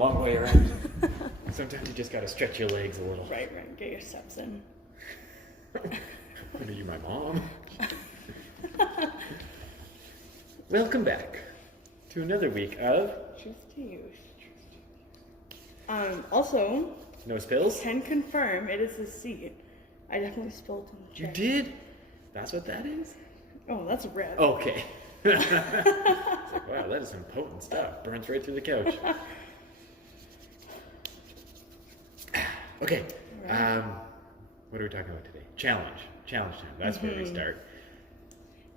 long way around. Sometimes you just gotta stretch your legs a little. Right, right. Get your steps in. What are you, my mom? Welcome back to another week of Truth to you. Also, No Spills. can confirm it is the seat. I definitely spilled on the You chair. did? That's what that is? Oh, that's red. Okay. It's like, wow, that is some potent stuff. Burns right through the couch. Okay. Right. What are we talking about today? Challenge time. That's where we start.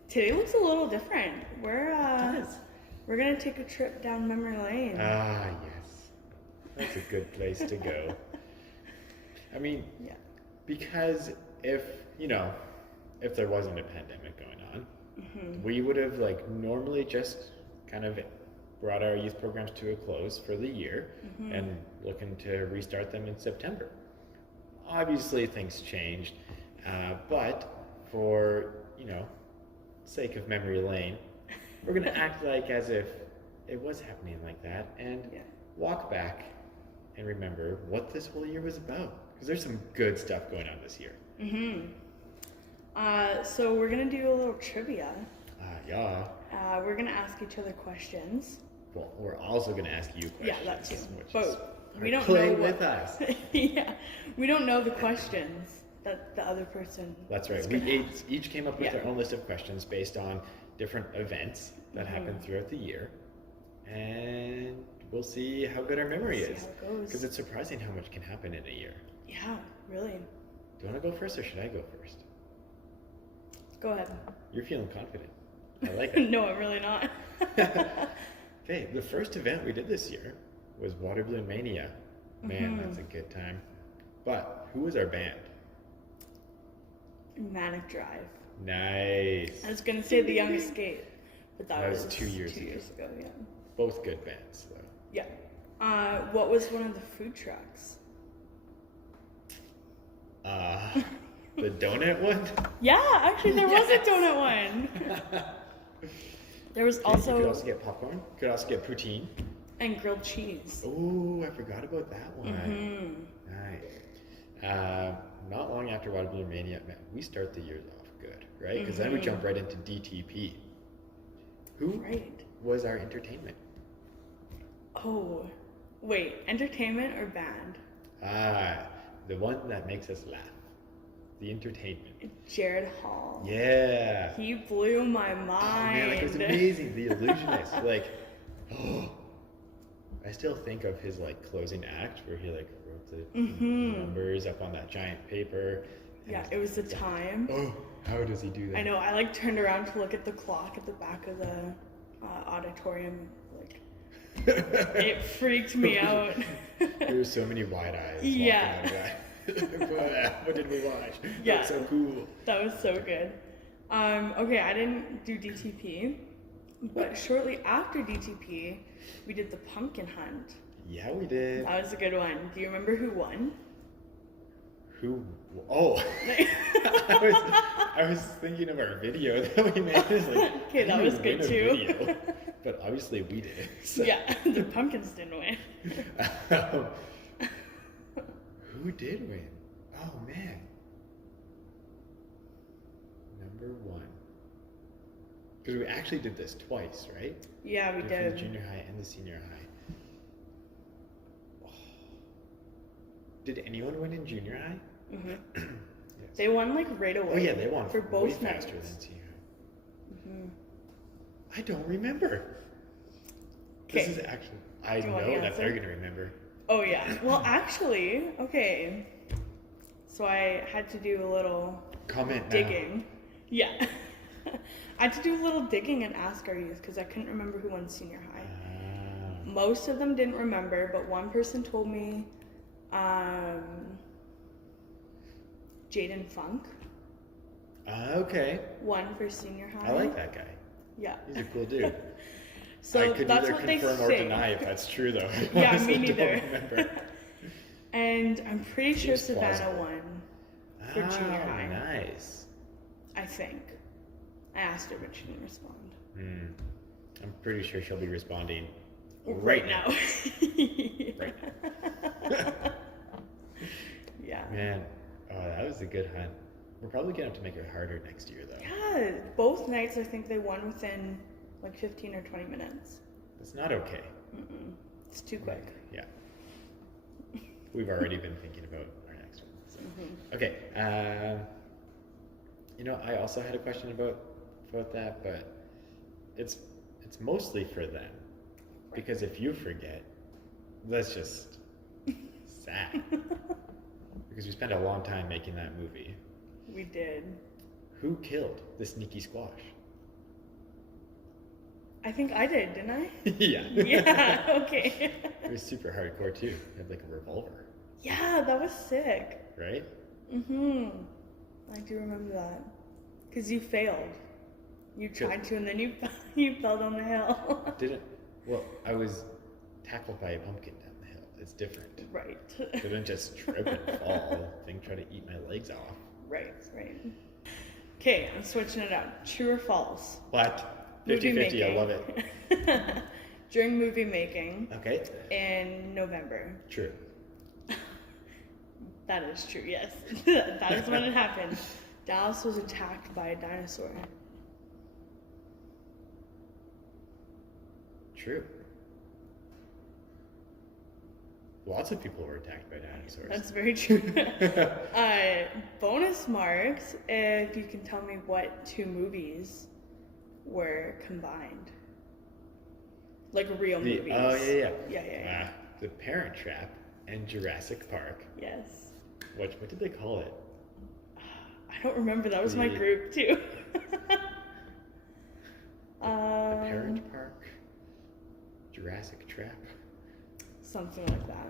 Today looks a little different. It does. We're gonna take a trip down memory lane. Ah, yes. That's a good place to go. I mean, Yeah. because if there wasn't a pandemic going on, we would have normally just kind of brought our youth programs to a close for the year and looking to restart them in September. Obviously things changed, but for, sake of memory lane, we're going to act like as if it was happening like that and walk back and remember what this whole year was about. Because there's some good stuff going on this year. So we're gonna do a little trivia. Yeah. We're gonna ask each other questions. Well, we're also going to ask you questions. Yeah, that too. which is But we don't play know with what. us. Yeah, we don't know the questions that the other person. That's right. is We gonna ask. each came up with Yeah. our own list of questions based on different events that happened throughout the year. And we'll see how good our memory See is. how it goes. Because it's surprising how much can happen in a year. Yeah, really. Do you want to go first or should I go first? Go ahead. You're feeling confident. I like it. No, I'm really not. Okay, the first event we did this year was Water Balloon Mania. Man, that's a good time. But who was our band? Manic Drive. Nice. I was gonna say The Young Escape, but that was 2 years ago. Yeah. Both good bands, though. Yeah. What was one of the food trucks? The donut one? Yeah, actually, there was a donut one. There was You could also also get popcorn. You could also get poutine. and grilled cheese. Oh, I forgot about that one. Nice. Not long after Water Balloon Mania, man, we start the years off good, right? Because then we jump right into DTP. Who Right. was our entertainment? Oh, wait, entertainment or band? The one that makes us laugh. The entertainment. Jared Hall. Yeah. He blew my Oh, mind. man, it was amazing. The Illusionist. I still think of his closing act where he wrote the numbers up on that giant paper. And Yeah, he's it was the time. Oh, how does he do that? I know. I turned around to look at the clock at the back of the auditorium. It freaked me out. There were so many wide eyes. Yeah. Walking out of that. What did we watch? Yeah. That's so cool. That was so good. Okay, I didn't do DTP, but shortly after DTP, we did the pumpkin hunt. Yeah, we did. That was a good one. Do you remember who won? Who? Oh, I was thinking of our video that we made. Okay, that was good too. Video, but obviously we did. So. Yeah, the pumpkins didn't win. Who did win? Oh man. Number one. Because we actually did this twice, right? Yeah, we For the did. junior high and the senior high. Oh. Did anyone win in junior high? Mhm. Yes. They won right away. Oh yeah, they won for way both faster nights. than senior high. I don't remember. This is actually, I Do you want know the that they're answer? gonna remember. Oh yeah. Well, actually, okay. So I had to do a little Comment now. digging. Yeah. I had to do a little digging and ask our youth because I couldn't remember who won senior high. Most of them didn't remember, but one person told me Jaden Funk Okay. won for senior high. I like that guy. Yeah. He's a cool dude. So I could that's neither what they confirm or say. deny if that's true, though. I Yeah, honestly me don't neither. remember. And I'm pretty sure Seems Savannah plausible. won for junior high. Nice. I think. I asked her, but she didn't respond. I'm pretty sure she'll be responding Right now. Right now. Yeah. Man, oh, that was a good hunt. We're probably gonna have to make it harder next year, though. Yeah, both nights I think they won within like 15 or 20 minutes. It's not okay. Mm-mm. It's too quick. Yeah. We've already been thinking about our next one. So. Mm-hmm. Okay. I also had a question about that, but it's mostly for them, because if you forget, that's just sad. Because we spent a long time making that movie. We did. Who killed the sneaky squash? I think I did, didn't I? Yeah. Yeah, okay. It was super hardcore too. It had like a revolver, Yeah, that was sick. right? Mm-hmm. I do remember that. Because you failed. You tried to, and then you fell down the hill. Well, I was tackled by a pumpkin down the hill. It's different. Right. Didn't just trip and fall. Thing try to eat my legs off. Right. Okay, I'm switching it up. True or false? What? Movie 50-50, I making. love it. During movie making Okay. in November. True. That is true, yes. That is when it happened. Dallas was attacked by a dinosaur. True. Lots of people were attacked by dinosaurs. That's very true. Bonus marks if you can tell me what two movies were combined. Like real movies. Oh, yeah. Yeah. The Parent Trap and Jurassic Park. Yes. What did they call it? I don't remember. That was my group too. The Parent Park? Jurassic Trap? Something like that.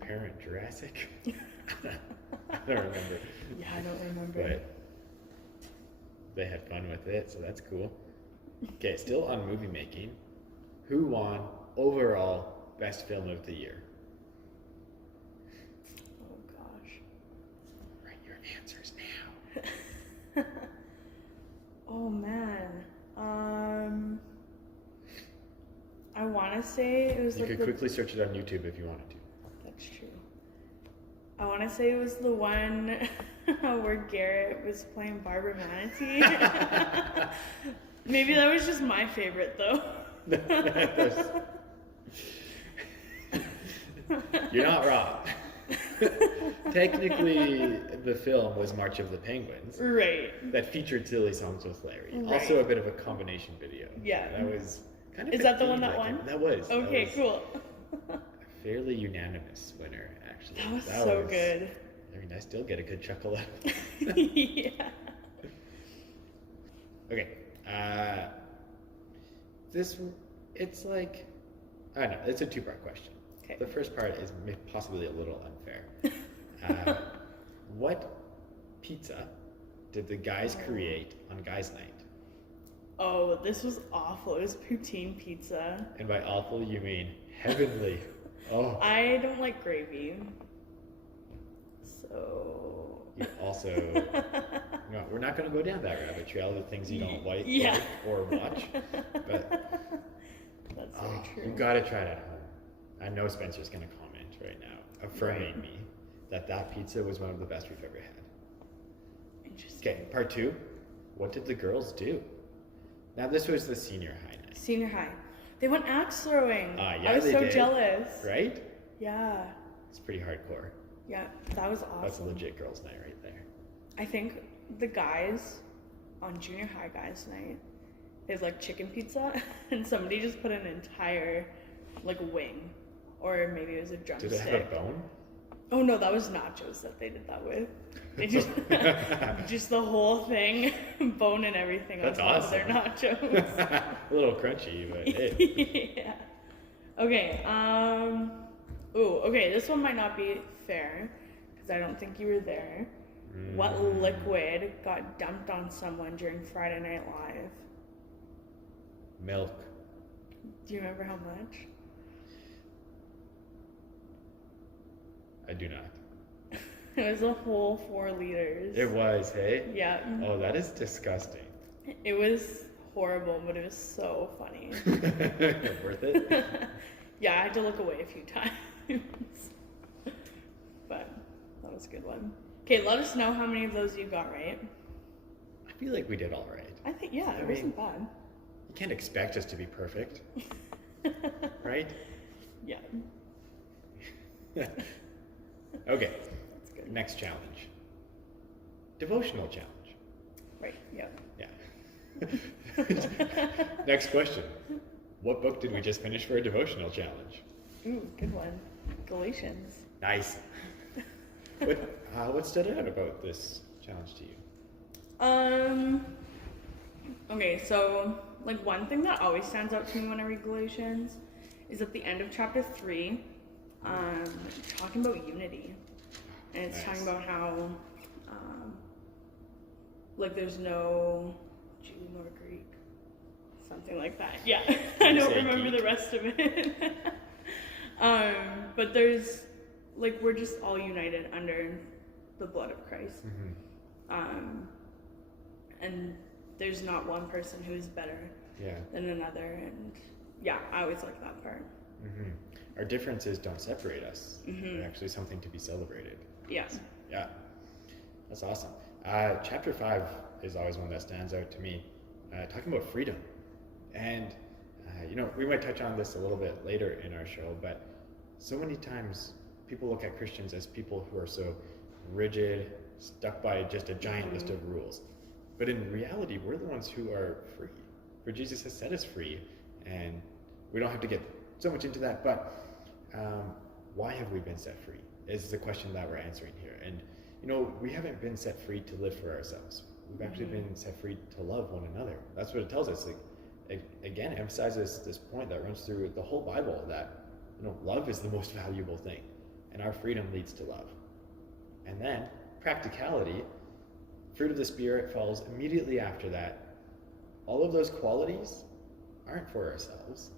Parent Jurassic? I don't remember. Yeah, I don't remember. But they had fun with it, so that's cool. Okay, still on movie making. Who won overall best film of the year? Oh gosh. Write your answers now. Oh man. I want to say it was You like could quickly search it on YouTube if you wanted to. That's true. I want to say it was the one where Garrett was playing Barbara Manatee. Maybe that was just my favorite though. You're not wrong. Technically, the film was March of the Penguins. Right. That featured silly songs with Larry. Right. Also a bit of a combination video. Yeah. That was kind of. Is that the one that won? That was. Okay, that was cool. A fairly unanimous winner, actually. That was so good. I mean, I still get a good chuckle out of it. Yeah. Okay. It's like, I don't know, it's a two-part question. Okay. The first part is possibly a little unfair. What pizza did the guys create on Guys Night? Oh, this was awful. It was poutine pizza. And by awful, you mean heavenly. Oh. I don't like gravy. So. You also. No, we're not going to go down that rabbit trail, the things you don't like or watch. But that's very true. You got to try it at home. I know Spencer's going to comment right now, affirming me that pizza was one of the best we've ever had. Interesting. Okay, part two. What did the girls do? Now, this was the senior high night. Senior high. They went axe throwing. Yeah, I was they so did. jealous. Right? Yeah. It's pretty hardcore. Yeah, that was awesome. That's a legit girls' night right there. I think the guys on junior high guys' night is like chicken pizza, and somebody just put an entire like wing, or maybe it was a drumstick. Did it have a bone? Oh no, that was nachos that they did that with. They just just the whole thing, bone and everything on top of their nachos. A little crunchy, but hey. Yeah. Okay. Okay. This one might not be fair because I don't think you were there. What liquid got dumped on someone during Friday Night Live? Milk. Do you remember how much? I do not. It was a whole 4 liters. It was, hey? Yeah. Oh, that is disgusting. It was horrible, but it was so funny. Worth it? Yeah, I had to look away a few times. But that was a good one. Okay, let us know how many of those you got right. I feel like we did all right. I think, yeah, it wasn't bad. You can't expect us to be perfect, right? Yeah. Okay, That's good. next challenge. Devotional challenge. Right, yeah. Yeah. Next question. What book did we just finish for a devotional challenge? Ooh, good one. Galatians. Nice. What stood out about this challenge to you? Okay, so like one thing that always stands out to me when I read Galatians is at the end of chapter 3, talking about unity. And it's Nice. talking about how like there's no Jew nor Greek. Something like that. Yeah. I don't remember the rest of it. But there's like we're just all united under the blood of Christ. Mm-hmm. And there's not one person who is better than another, and yeah, I always like that part. Mm-hmm. Our differences don't separate us. They're actually something to be celebrated. Yeah. Yeah. That's awesome. Chapter 5 is always one that stands out to me, talking about freedom. And, we might touch on this a little bit later in our show, but so many times people look at Christians as people who are so rigid, stuck by just a giant list of rules. But in reality, we're the ones who are free. For Jesus has set us free, and we don't have to get so much into that, but why have we been set free is the question that we're answering here. And, we haven't been set free to live for ourselves. We've actually been set free to love one another. That's what it tells us. Again, emphasizes this point that runs through the whole Bible that, love is the most valuable thing, and our freedom leads to love. And then, practicality, fruit of the Spirit follows immediately after that. All of those qualities aren't for ourselves.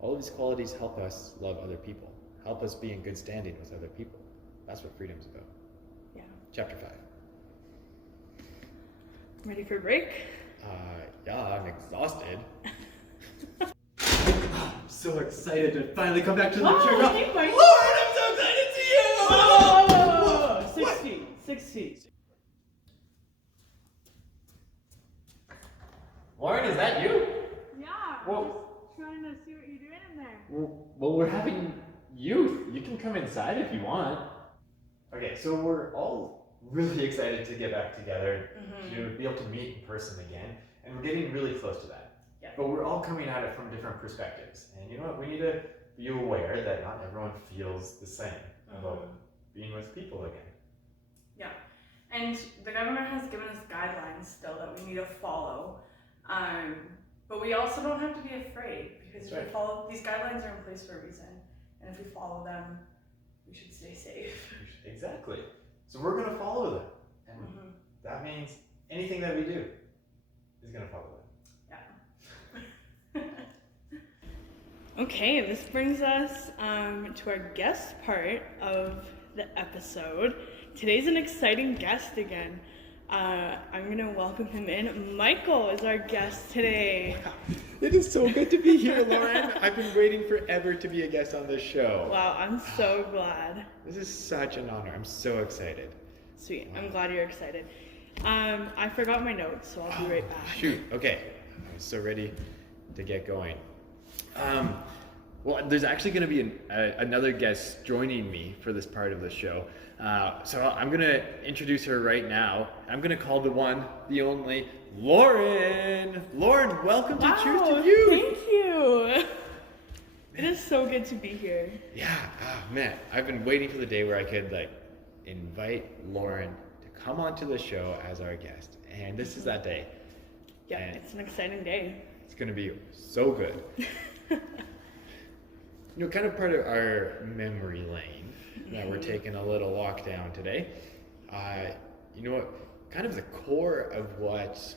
All of these qualities help us love other people, help us be in good standing with other people. That's what freedom's about. Yeah. Chapter 5. Ready for a break? Yeah, I'm exhausted. I'm so excited to finally come back to the church. Hey, Mike. Lord, I'm so excited to see you! Whoa! 6 feet. 6 feet. Lauren, is that you? Yeah. Whoa. Just trying to see what you're doing in there. Well, we're having youth. You can come inside if you want. Okay, so we're all really excited to get back together, to be able to meet in person again, and we're getting really close to that. Yeah. But we're all coming at it from different perspectives, and you know what? We need to be aware that not everyone feels the same about being with people again. Yeah. And the government has given us guidelines still that we need to follow. But we also don't have to be afraid, because if we follow, these guidelines are in place for a reason, and if we follow them, we should stay safe. Exactly. So we're going to follow them, and that means anything that we do is going to follow them. Yeah. Okay, this brings us to our guest part of the episode. Today's an exciting guest again. I'm going to welcome him in. Michael is our guest today. Wow. It is so good to be here, Lauren. I've been waiting forever to be a guest on this show. Wow, I'm so glad. This is such an honor. I'm so excited. Sweet, I'm glad you're excited. I forgot my notes, so I'll be right back. Shoot, okay. I was so ready to get going. Well, there's actually going to be another guest joining me for this part of the show. So I'm going to introduce her right now. I'm going to call the one, the only, Lauren. Lauren, welcome to Truth to You. Thank you. It is so good to be here. Yeah, man. I've been waiting for the day where I could invite Lauren to come onto the show as our guest. And this is that day. Yeah, And it's an exciting day. it's going to be so good. Kind of part of our memory lane that we're taking a little walk down today. You know what? Kind of the core of what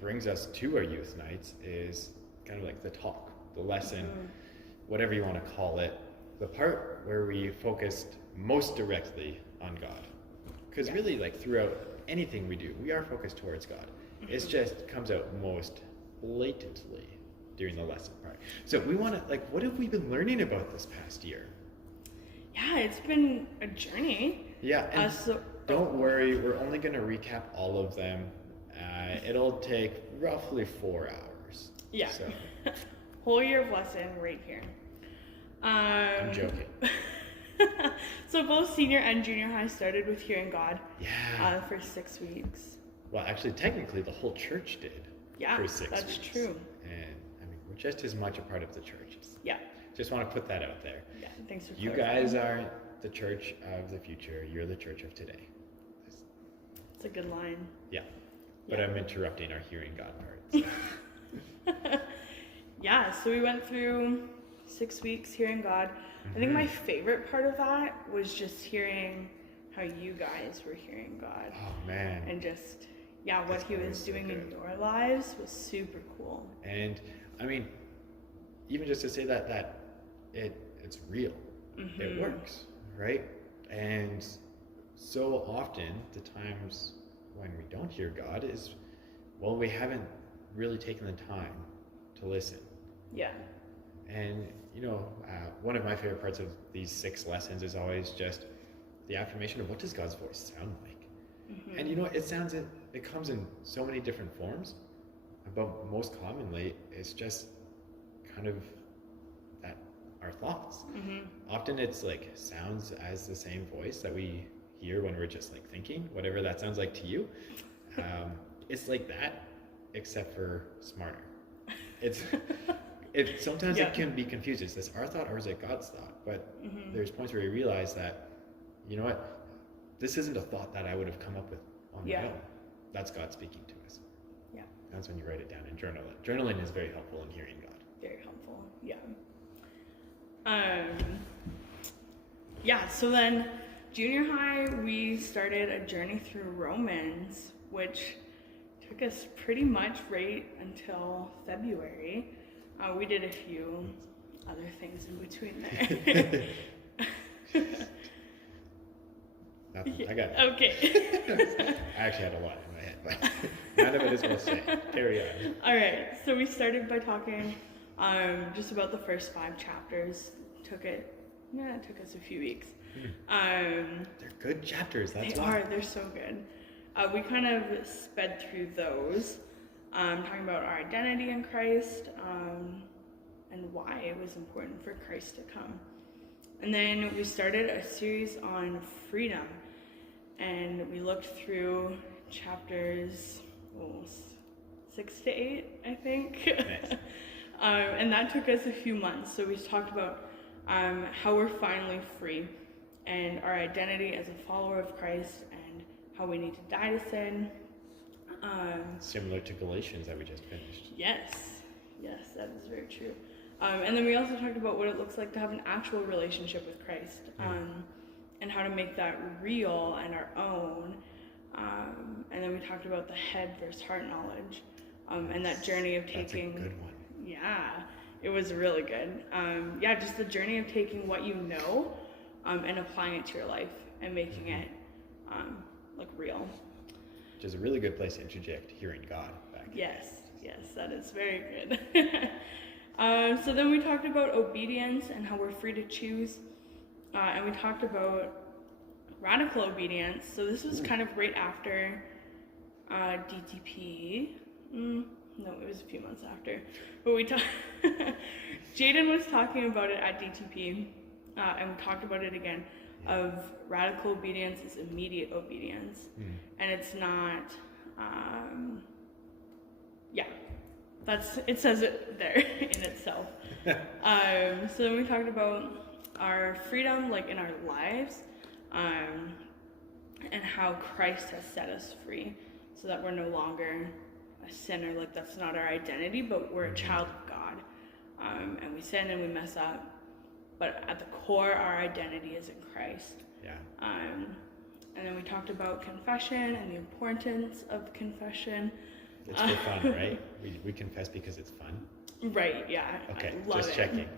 brings us to our youth nights is kind of like the talk, the lesson, whatever you want to call it. The part where we focused most directly on God. Because really, throughout anything we do, we are focused towards God. It just comes out most blatantly during the lesson part. So we want to, like, what have we been learning about this past year? Yeah, it's been a journey. Yeah, and don't worry, we're only going to recap all of them. It'll take roughly 4 hours. Yeah. So. Whole year of lesson right here. I'm joking. So both senior and junior high started with hearing God. Yeah. For 6 weeks. Well, actually, technically, the whole church did. Yeah, for 6 weeks. That's true. And I mean, we're just as much a part of the church. Yeah. Just want to put that out there. Yeah. Thanks for You guys are the church of the future. You're the church of today. It's a good line. Yeah. But I'm interrupting our hearing God part. Yeah, so we went through 6 weeks hearing God. I think my favorite part of that was just hearing how you guys were hearing God. Oh, man. And just, what he was doing in your lives was super cool. And, I mean, even just to say that it's real. Mm-hmm. It works, right? And so often, the times when we don't hear God is, well, we haven't really taken the time to listen. Yeah. And, one of my favorite parts of these 6 lessons is always just the affirmation of what does God's voice sound like? Mm-hmm. And it comes in so many different forms, but most commonly, it's just kind of that our thoughts. Mm-hmm. Often it's like sounds as the same voice that we hear when we're just like thinking, whatever that sounds like to you. It's like that, except for smarter. Sometimes it can be confused. Is this our thought or is it God's thought? But there's points where we realize that, you know what, this isn't a thought that I would have come up with on my own. That's God speaking to us. Yeah. That's when you write it down and journal it. Journaling is very helpful in hearing God. Very helpful, yeah. So then junior high, we started a journey through Romans, which took us pretty much right until February. We did a few other things in between there. Nothing. I got it. Okay. I actually had a lot in my head, but none of it is going to say. Carry on. All right. So we started by talking just about the first 5 chapters. It took us a few weeks. They're good chapters. That's why. They're so good. We kind of sped through those, talking about our identity in Christ and why it was important for Christ to come. And then we started a series on freedom, and we looked through chapters 6 to 8, I think. Nice. And that took us a few months. So we talked about how we're finally free and our identity as a follower of Christ and how we need to die to sin. Similar to Galatians that we just finished. Yes, that is very true. And then we also talked about what it looks like to have an actual relationship with Christ, and how to make that real and our own. And then we talked about the head versus heart knowledge, and that journey of taking. That's a good one. Yeah, it was really good. Just the journey of taking what you know, and applying it to your life and making it real. Which is a really good place to interject hearing God back. Yes, that is very good. So then we talked about obedience and how we're free to choose. And we talked about radical obedience. So this was kind of right after DTP. No, it was a few months after. But Jaden was talking about it at DTP, and we talked about it again, of radical obedience is immediate obedience. And it's not, it says it there in itself. So then we talked about our freedom, in our lives, and how Christ has set us free, so that we're no longer a sinner. That's not our identity, but we're a child of God, and we sin and we mess up, but at the core, our identity is in Christ. And then we talked about confession and the importance of confession. It's for fun, right? We confess because it's fun. Right, yeah. Okay, I love just checking.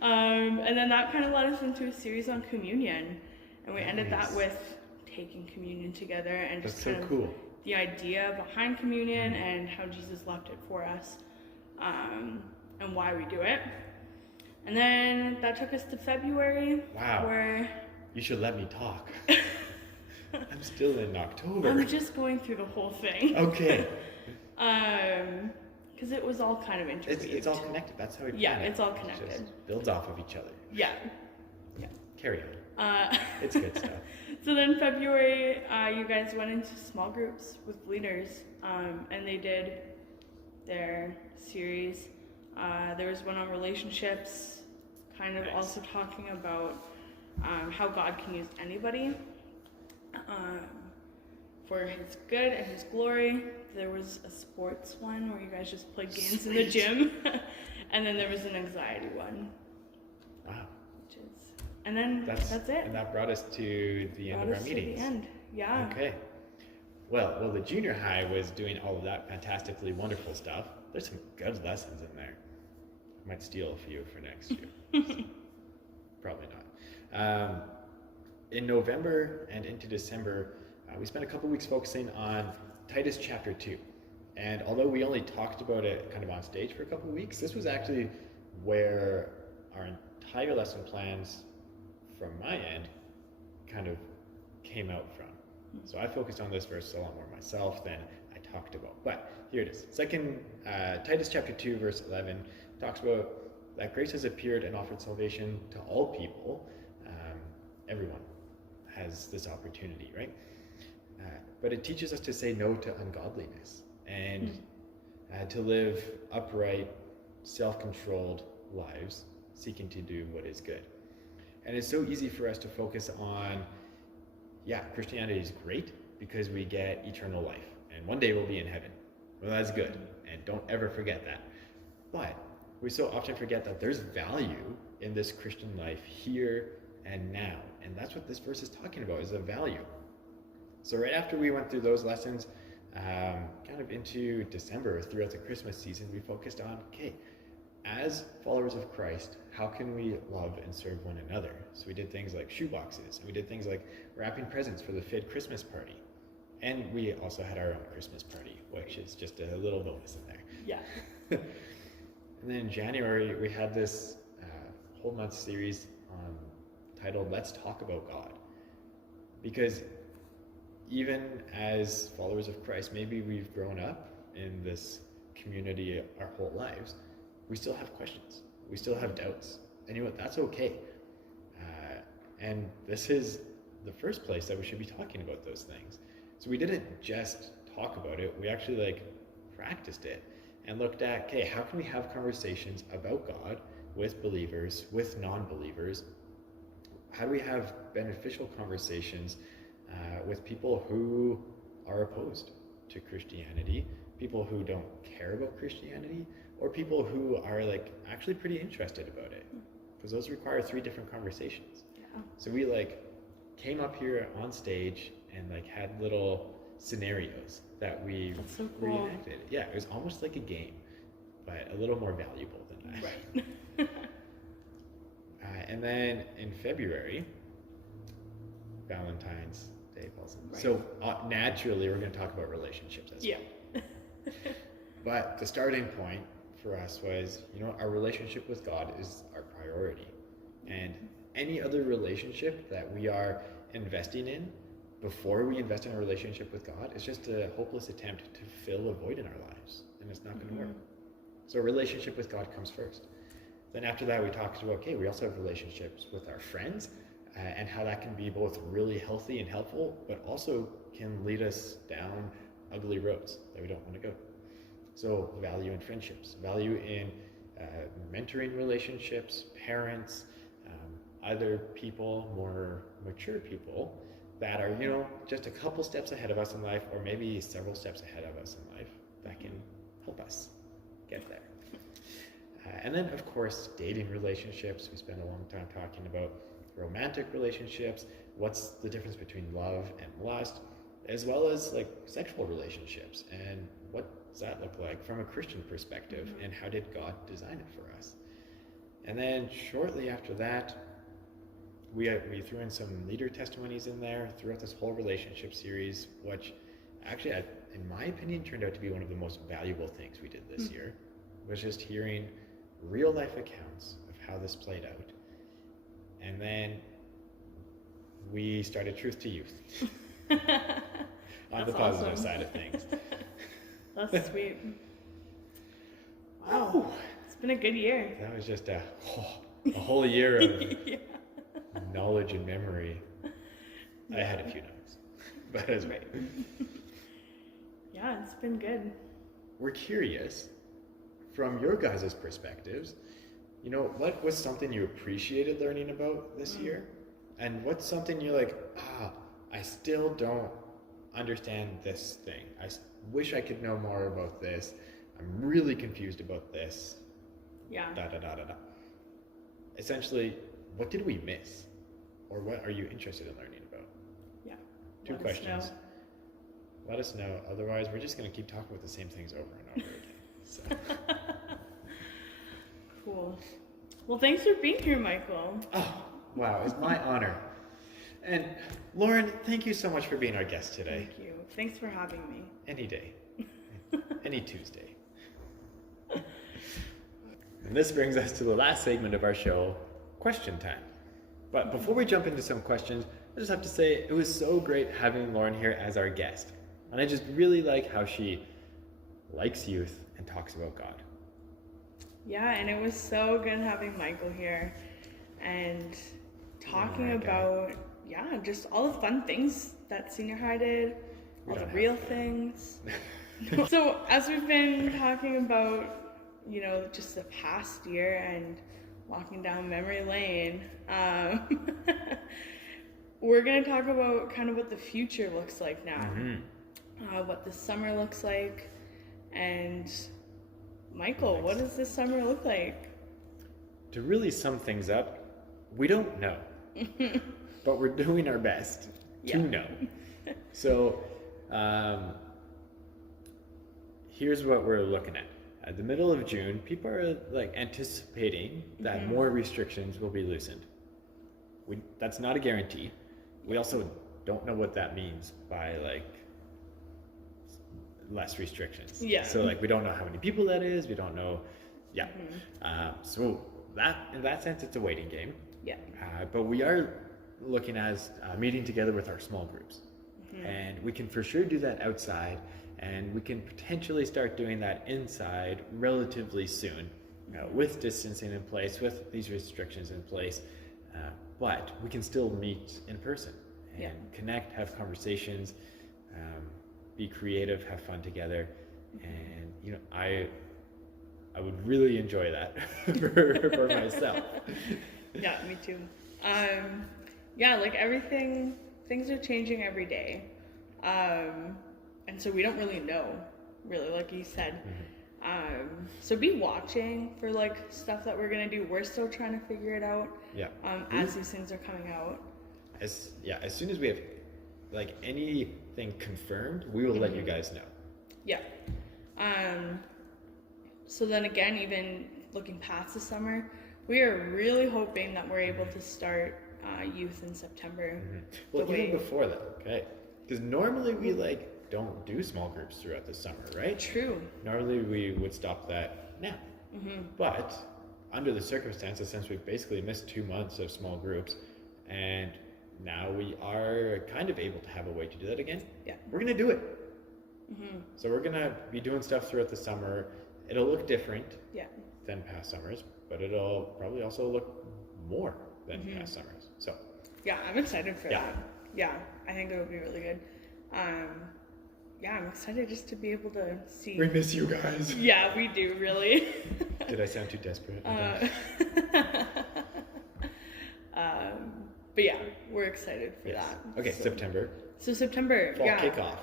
And then that kind of led us into a series on communion, and we ended that with taking communion together and That's just so kind of cool. the idea behind communion and how Jesus left it for us, and why we do it. And then that took us to February. Wow. Where you should let me talk. I'm still in October. I'm just going through the whole thing. Okay. Because it was all kind of interweaved. It's all connected. That's how we Yeah, plan it. it's all connected. It just builds off of each other. Yeah. Carry on. It's good stuff. So then February, you guys went into small groups with leaders, and they did their series. There was one on relationships, kind of also talking about how God can use anybody for his good and his glory. There was a sports one where you guys just played games in the gym. And then there was an anxiety one. Wow. And then that's it. And that brought us to the end of our meetings. To the end. Yeah. Okay. Well, the junior high was doing all of that fantastically wonderful stuff. There's some good lessons in there. I might steal a few for next year. Probably not. In November and into December, we spent a couple weeks focusing on Titus chapter 2. And although we only talked about it kind of on stage for a couple of weeks, this was actually where our entire lesson plans from my end kind of came out from. So I focused on this verse a lot more myself than I talked about. But here it is. Titus chapter 2, verse 11 talks about that grace has appeared and offered salvation to all people. Everyone has this opportunity, right? But it teaches us to say no to ungodliness and to live upright, self-controlled lives, seeking to do what is good. And it's so easy for us to focus on, Christianity is great because we get eternal life, and one day we'll be in heaven. Well, that's good, and don't ever forget that. But we so often forget that there's value in this Christian life here and now, and that's what this verse is talking about, is a value. So right after we went through those lessons, kind of into December, throughout the Christmas season, we focused on, as followers of Christ, how can we love and serve one another? So we did things like shoe boxes, and we did things like wrapping presents for the FID Christmas party. And we also had our own Christmas party, which is just a little bonus in there. Yeah. And then in January, we had this whole month series titled Let's Talk About God. Because even as followers of Christ, maybe we've grown up in this community our whole lives, we still have questions. We still have doubts. And you know what? That's okay. And this is the first place that we should be talking about those things. So we didn't just talk about it. We actually practiced it and looked at, how can we have conversations about God with believers, with non-believers? How do we have beneficial conversations with people who are opposed to Christianity, people who don't care about Christianity, or people who are actually pretty interested about it? Because those require 3 different conversations. Yeah. So we came up here on stage and had little scenarios that we reenacted. Yeah, it was almost like a game, but a little more valuable than that. Right. And then in February, Valentine's Day falls in. Right. So naturally, we're going to talk about relationships as well. But the starting point for us was, our relationship with God is our priority. And any other relationship that we are investing in before we invest in a relationship with God is just a hopeless attempt to fill a void in our lives. And it's not going to work. So a relationship with God comes first. Then after that, we talked about, we also have relationships with our friends and how that can be both really healthy and helpful, but also can lead us down ugly roads that we don't want to go. So value in friendships, value in mentoring relationships, parents, other people, more mature people that are, just a couple steps ahead of us in life, or maybe several steps ahead of us in life that can help us get there. And then, of course, dating relationships. We spent a long time talking about romantic relationships, what's the difference between love and lust, as well as sexual relationships, and what does that look like from a Christian perspective, and how did God design it for us? And then shortly after that, we threw in some leader testimonies in there throughout this whole relationship series, which actually, in my opinion, turned out to be one of the most valuable things we did this year, was just hearing real life accounts of how this played out. And then we started Truth to Youth on the positive side of things. That's sweet. Wow, it's been a good year. That was just a whole year of Yeah. knowledge and memory. I had a few notes, but that's right. Yeah, it's been good. We're curious, from your guys' perspectives, what was something you appreciated learning about this year? And what's something you're like, I still don't understand this thing. I wish I could know more about this. I'm really confused about this. Yeah. Da da da da da. Essentially, what did we miss? Or what are you interested in learning about? Yeah. Two questions. Let us know. Otherwise, we're just going to keep talking about the same things over and over again. So. Cool. Well, thanks for being here, Michael. Oh, wow. It's my honor. And Lauren, thank you so much for being our guest today. Thank you. Thanks for having me. Any day. Any Tuesday. And this brings us to the last segment of our show, question time. But before we jump into some questions, I just have to say it was so great having Lauren here as our guest. And I just really like how she likes youth and talks about God. Yeah, and it was so good having Michael here and talking about, just all the fun things that senior high did, all the real things. So as we've been talking about, just the past year and walking down memory lane, we're going to talk about kind of what the future looks like now, what the summer looks like, and Michael, what does this summer look like? To really sum things up, we don't know, but we're doing our best to know. So here's what we're looking at. At the middle of June, people are anticipating that more restrictions will be loosened. That's not a guarantee. We also don't know what that means by less restrictions. Yeah. So we don't know how many people that is. We don't know. Yeah. So that in that sense, it's a waiting game. Yeah. But we are looking at meeting together with our small groups, and we can for sure do that outside. And we can potentially start doing that inside relatively soon, with distancing in place, with these restrictions in place. But we can still meet in person and connect, have conversations, be creative, have fun together. And I would really enjoy that for myself. Yeah, me too. Things are changing every day. And so we don't really know, like you said. So be watching for stuff that we're gonna do. We're still trying to figure it out. Yeah. As these things are coming out. As soon as we have anything confirmed, we will let you guys know. Yeah. So then again, even looking past the summer, we are really hoping that we're able to start youth in September. Well, even before that, okay? Because normally we don't do small groups throughout the summer, right? True. Normally we would stop that now. But under the circumstances, since we've basically missed 2 months of small groups, and now we are kind of able to have a way to do that again, we're gonna do it. So we're gonna be doing stuff throughout the summer. It'll look different than past summers, but it'll probably also look more than past summers. So yeah, I'm excited for that. Yeah, I think it'll be really good. I'm excited just to be able to see. We miss you guys. Yeah, we do, really. Did I sound too desperate? But yeah, we're excited for that. Okay, September. So September, Fall kickoff.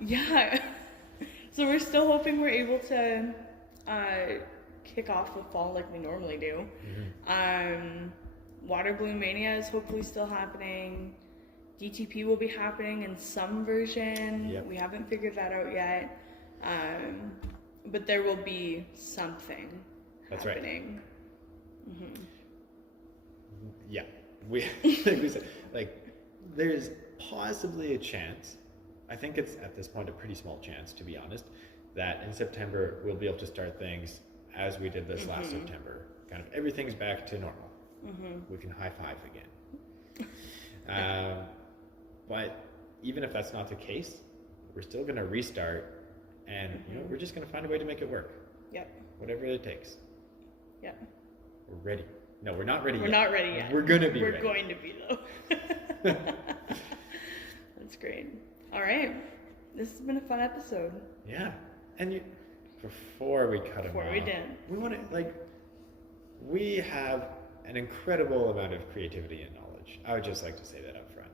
Yeah. So we're still hoping we're able to kick off the fall like we normally do. Water Balloon Mania is hopefully still happening. DTP will be happening in some version. Yep. We haven't figured that out yet. But there will be something happening. Right. Yeah. We said, there's possibly a chance, I think it's at this point a pretty small chance, to be honest, that in September we'll be able to start things as we did this last September. Kind of everything's back to normal. We can high five again. But even if that's not the case, we're still going to restart, and we're just going to find a way to make it work. Yep. Whatever it takes. Yep. We're ready. No, we're not ready yet. We're not ready yet. We're going to be ready. We're going to be, though. That's great. All right. This has been a fun episode. Yeah. And before we cut him off, we want to, we have an incredible amount of creativity and knowledge. I would just like to say that up front.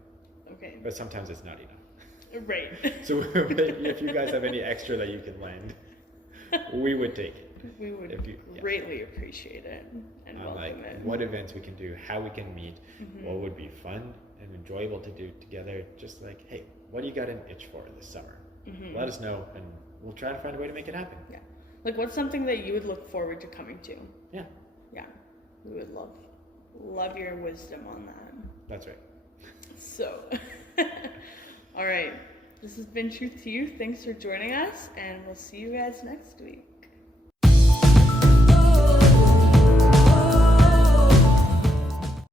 Okay. But sometimes it's not enough. Right. So if you guys have any extra that you can lend, we would take it. We would greatly appreciate it and welcome it. What events we can do, how we can meet, what would be fun and enjoyable to do together. Just like, hey, what do you got an itch for this summer? Let us know, and we'll try to find a way to make it happen. Yeah. What's something that you would look forward to coming to? Yeah. Yeah. We would love your wisdom on that. That's right. So, all right. This has been Truth to You. Thanks for joining us, and we'll see you guys next week.